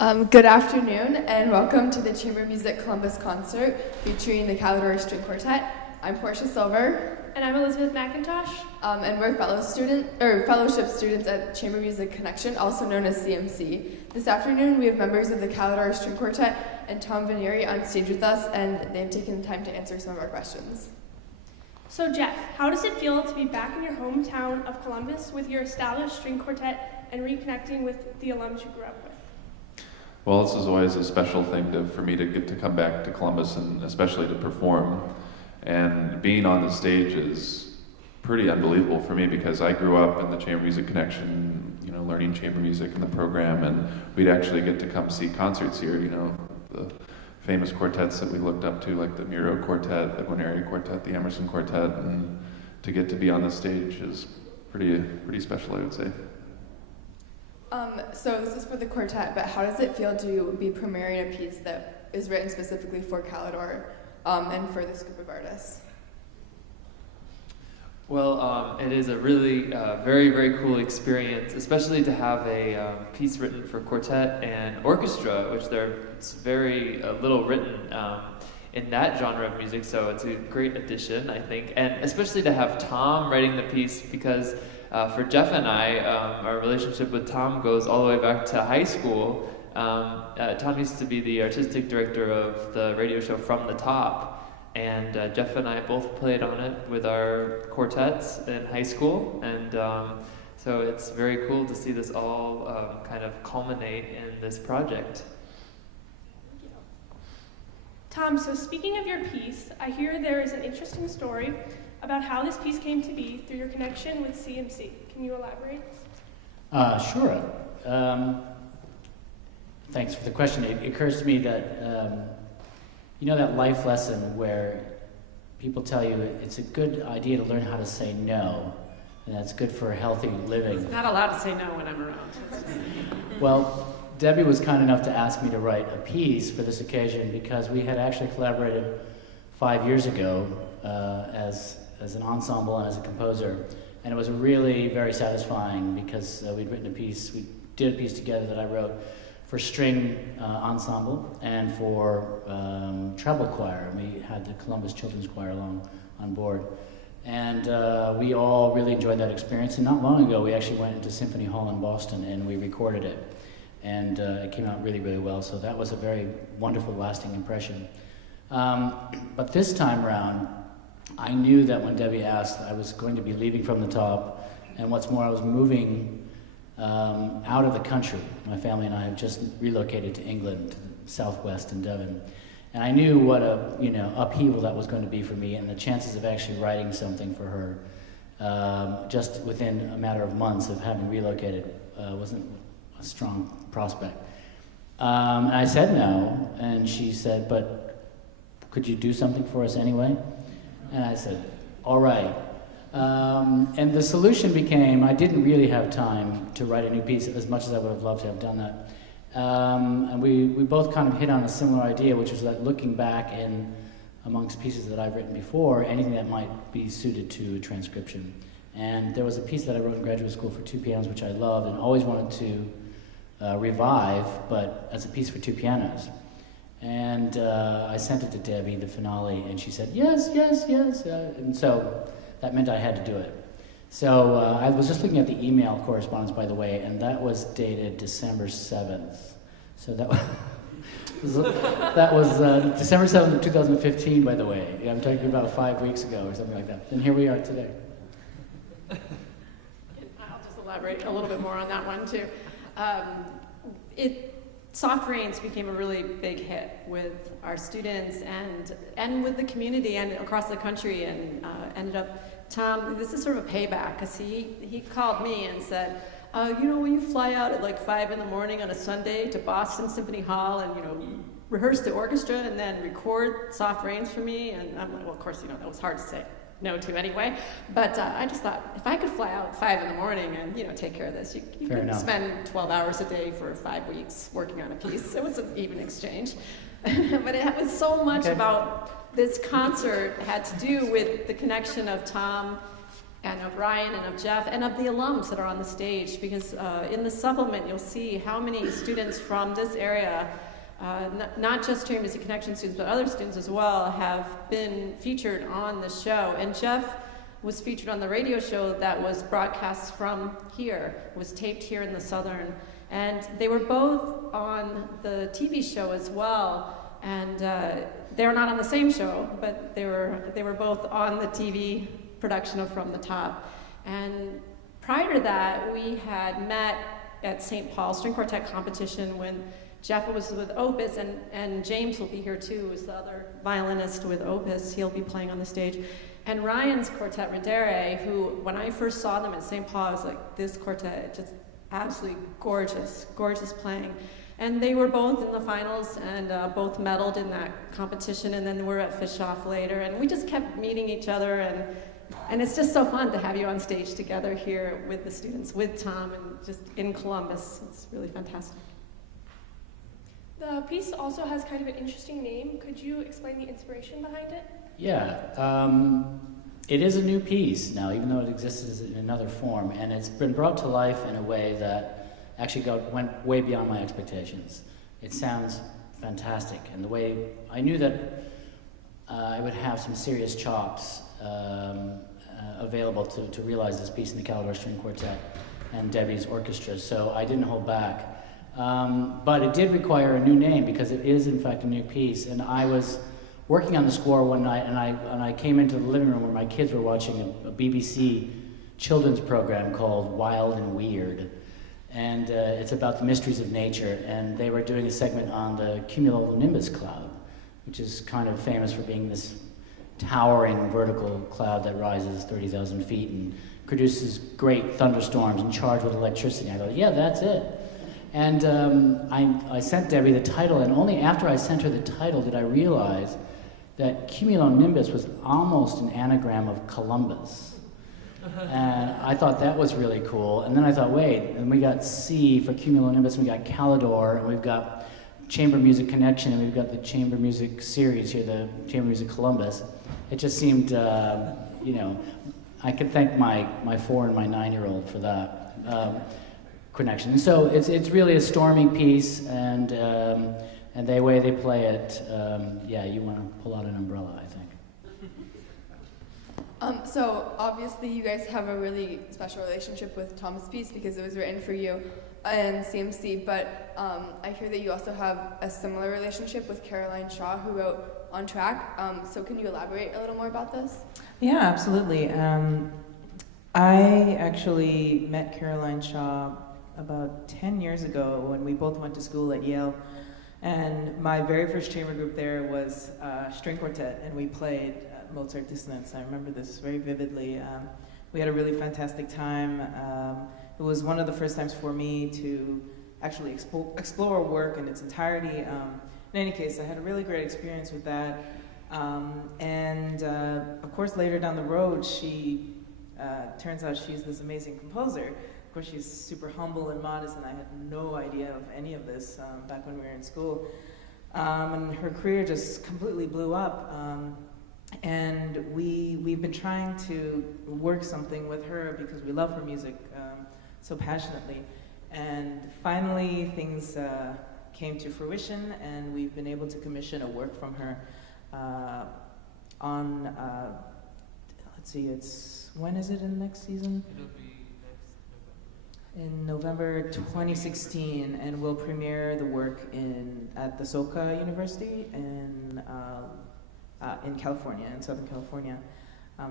Good afternoon and welcome to the Chamber Music Columbus concert featuring the Caldore String Quartet. I'm Portia Silver. And I'm Elizabeth McIntosh. And we're fellowship students at Chamber Music Connection, also known as CMC. This afternoon we have members of the Caldore String Quartet and Tom Vanieri on stage with us, and they've taken the time to answer some of our questions. So Jeff, how does it feel to be back in your hometown of Columbus with your established string quartet and reconnecting with the alums you grew up with? Well, this is always a special thing for me to get to come back to Columbus and especially to perform. And being on the stage is pretty unbelievable for me because I grew up in the Chamber Music Connection, learning chamber music in the program, and we'd actually get to come see concerts here, the famous quartets that we looked up to, like the Miro Quartet, the Guarneri Quartet, the Emerson Quartet, and to get to be on the stage is pretty special, I would say. So this is for the quartet, but how does it feel to be premiering a piece that is written specifically for Caldore and for this group of artists? Well, it is a really very, very cool experience, especially to have a piece written for quartet and orchestra, which there's very little written in that genre of music, so it's a great addition, I think. And especially to have Tom writing the piece, because for Jeff and I, our relationship with Tom goes all the way back to high school. Tom used to be the artistic director of the radio show From the Top, and Jeff and I both played on it with our quartets in high school, and so it's very cool to see this all kind of culminate in this project. Tom, so speaking of your piece, I hear there is an interesting story about how this piece came to be through your connection with CMC. Can you elaborate? Sure. Thanks for the question. It occurs to me that, that life lesson where people tell you it's a good idea to learn how to say no, and that's good for healthy living. I'm not allowed to say no when I'm around. Well, Debbie was kind enough to ask me to write a piece for this occasion because we had actually collaborated 5 years ago as an ensemble and as a composer, and it was really very satisfying because we did a piece together that I wrote for string ensemble and for treble choir. We had the Columbus Children's Choir on board, and we all really enjoyed that experience. And not long ago we actually went into Symphony Hall in Boston and we recorded it, and it came out really, really well, so that was a very wonderful, lasting impression. But this time around, I knew that when Debbie asked, I was going to be leaving From the Top, and what's more, I was moving out of the country. My family and I have just relocated to England, to the southwest in Devon, and I knew what upheaval that was going to be for me, and the chances of actually writing something for her just within a matter of months of having relocated wasn't a strong prospect. And I said no, and she said, but could you do something for us anyway? And I said, all right. And the solution became, I didn't really have time to write a new piece as much as I would have loved to have done that. And we both kind of hit on a similar idea, which was that looking back in amongst pieces that I've written before, anything that might be suited to a transcription. And there was a piece that I wrote in graduate school for 2 pianos, which I loved and always wanted to revive, but as a piece for 2 pianos. And I sent it to Debbie, the finale, and she said, yes. And so that meant I had to do it. So I was just looking at the email correspondence, by the way, and that was dated December 7th. So that was December 7th of 2015, by the way. I'm talking about 5 weeks ago or something like that. And here we are today. I'll just elaborate a little bit more on that one, too. Soft Rains became a really big hit with our students and with the community and across the country, and ended up, Tom, this is sort of a payback, because he called me and said, will you fly out at like 5 a.m. on a Sunday to Boston Symphony Hall and, rehearse the orchestra and then record Soft Rains for me? And I'm like, well, of course, that was hard to say no to anyway. But I just thought, if I could fly out at 5 a.m. and, take care of this, you could spend 12 hours a day for 5 weeks working on a piece. It was an even exchange. But it was so much about this concert had to do with the connection of Tom and of Ryan and of Jeff and of the alums that are on the stage, because in the supplement you'll see how many students from this area, not just Chamber Music Connection students, but other students as well, have been featured on the show. And Jeff was featured on the radio show that was broadcast from here, was taped here in the Southern. And they were both on the TV show as well. And they were not on the same show, but they were both on the TV production of From the Top. And prior to that, we had met at St. Paul String Quartet competition when Jeff was with Opus, and James will be here too, who's the other violinist with Opus. He'll be playing on the stage. And Ryan's quartet, Redere, who, when I first saw them at St. Paul, I was like, this quartet, just absolutely gorgeous, gorgeous playing. And they were both in the finals and both medaled in that competition, and then we're at Fischoff later. And we just kept meeting each other, and it's just so fun to have you on stage together here with the students, with Tom, and just in Columbus. It's really fantastic. The piece also has kind of an interesting name. Could you explain the inspiration behind it? Yeah, it is a new piece now, even though it existed in another form, and it's been brought to life in a way that actually went way beyond my expectations. It sounds fantastic, and the way I knew that I would have some serious chops available to realize this piece in the Caldore String Quartet and Debbie's orchestra, so I didn't hold back. But it did require a new name because it is in fact a new piece, and I was working on the score one night, and I came into the living room where my kids were watching a BBC children's program called Wild and Weird, and it's about the mysteries of nature, and they were doing a segment on the cumulonimbus cloud, which is kind of famous for being this towering vertical cloud that rises 30,000 feet and produces great thunderstorms and charged with electricity. I thought, yeah, that's it. And I sent Debbie the title, and only after I sent her the title did I realize that cumulonimbus was almost an anagram of Columbus. And I thought that was really cool. And then I thought, wait, and we got C for cumulonimbus, and we got Caldore, and we've got Chamber Music Connection, and we've got the Chamber Music series here, the Chamber Music Columbus. It just seemed, I could thank my 4 and my 9-year-old for that connection. And so it's really a storming piece, and the way they play it, you want to pull out an umbrella, I think. So obviously you guys have a really special relationship with Tom's piece because it was written for you and CMC, but I hear that you also have a similar relationship with Caroline Shaw, who wrote On Track. So can you elaborate a little more about this? Yeah, absolutely. I actually met Caroline Shaw about 10 years ago when we both went to school at Yale. And my very first chamber group there was String Quartet, and we played Mozart Dissonance. I remember this very vividly. We had a really fantastic time. It was one of the first times for me to actually explore work in its entirety. In any case, I had a really great experience with that. Of course, later down the road, turns out she's this amazing composer. Of course, she's super humble and modest, and I had no idea of any of this back when we were in school. And her career just completely blew up. And we've been trying to work something with her because we love her music so passionately. And finally, things came to fruition, and we've been able to commission a work from her on, let's see, when is it in next season? It'll be In November 2016, and we'll premiere the work at the Soka University in California, in Southern California.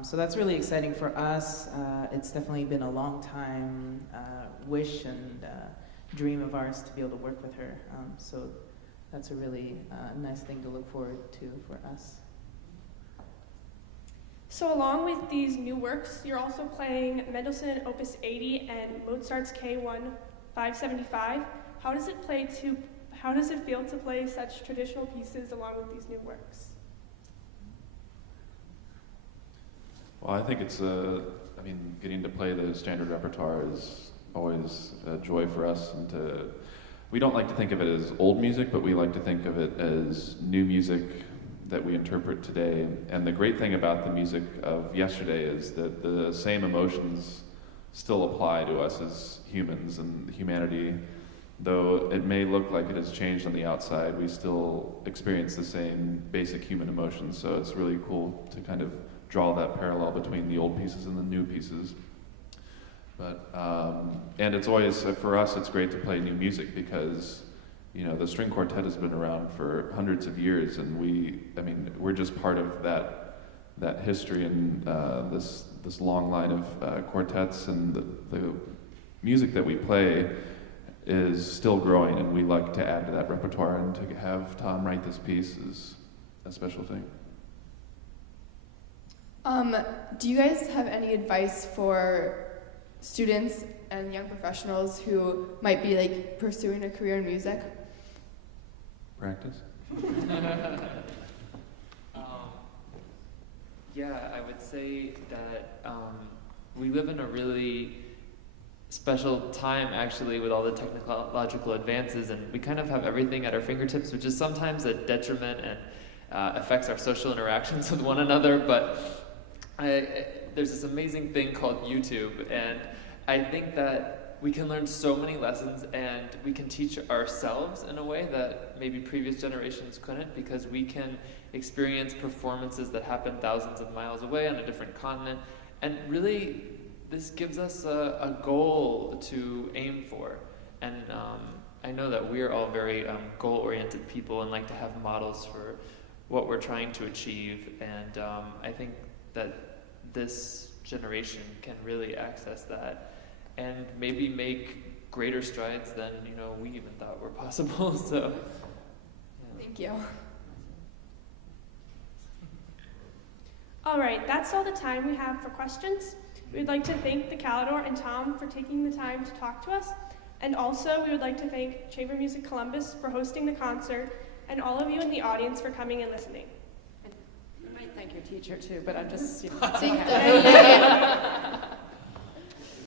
So that's really exciting for us. It's definitely been a long time wish and dream of ours to be able to work with her. So that's a really nice thing to look forward to for us. So along with these new works, you're also playing Mendelssohn Opus 80 and Mozart's K1 575. How does it feel to play such traditional pieces along with these new works? Well, I think it's getting to play the standard repertoire is always a joy for us, and we don't like to think of it as old music, but we like to think of it as new music that we interpret today. And the great thing about the music of yesterday is that the same emotions still apply to us as humans and humanity. Though it may look like it has changed on the outside, we still experience the same basic human emotions. So it's really cool to kind of draw that parallel between the old pieces and the new pieces. But and it's always, for us, it's great to play new music because, you know, the string quartet has been around for hundreds of years, and we're just part of that history and this long line of quartets, and the music that we play is still growing, and we like to add to that repertoire, and to have Tom write this piece is a special thing. Do you guys have any advice for students and young professionals who might be like pursuing a career in music? Practice? Yeah, I would say that we live in a really special time, actually, with all the technological advances, and we kind of have everything at our fingertips, which is sometimes a detriment and affects our social interactions with one another. But there's this amazing thing called YouTube, and I think that we can learn so many lessons, and we can teach ourselves in a way that maybe previous generations couldn't, because we can experience performances that happen thousands of miles away on a different continent. And really, this gives us a goal to aim for. And I know that we're all very goal-oriented people and like to have models for what we're trying to achieve. And I think that this generation can really access that and maybe make greater strides than, you know, we even thought were possible. So, yeah. Thank you. All right, that's all the time we have for questions. We'd like to thank the Caldore and Tom for taking the time to talk to us. And also, we would like to thank Chamber Music Columbus for hosting the concert, and all of you in the audience for coming and listening. You might thank your teacher too, but I'm just, Thank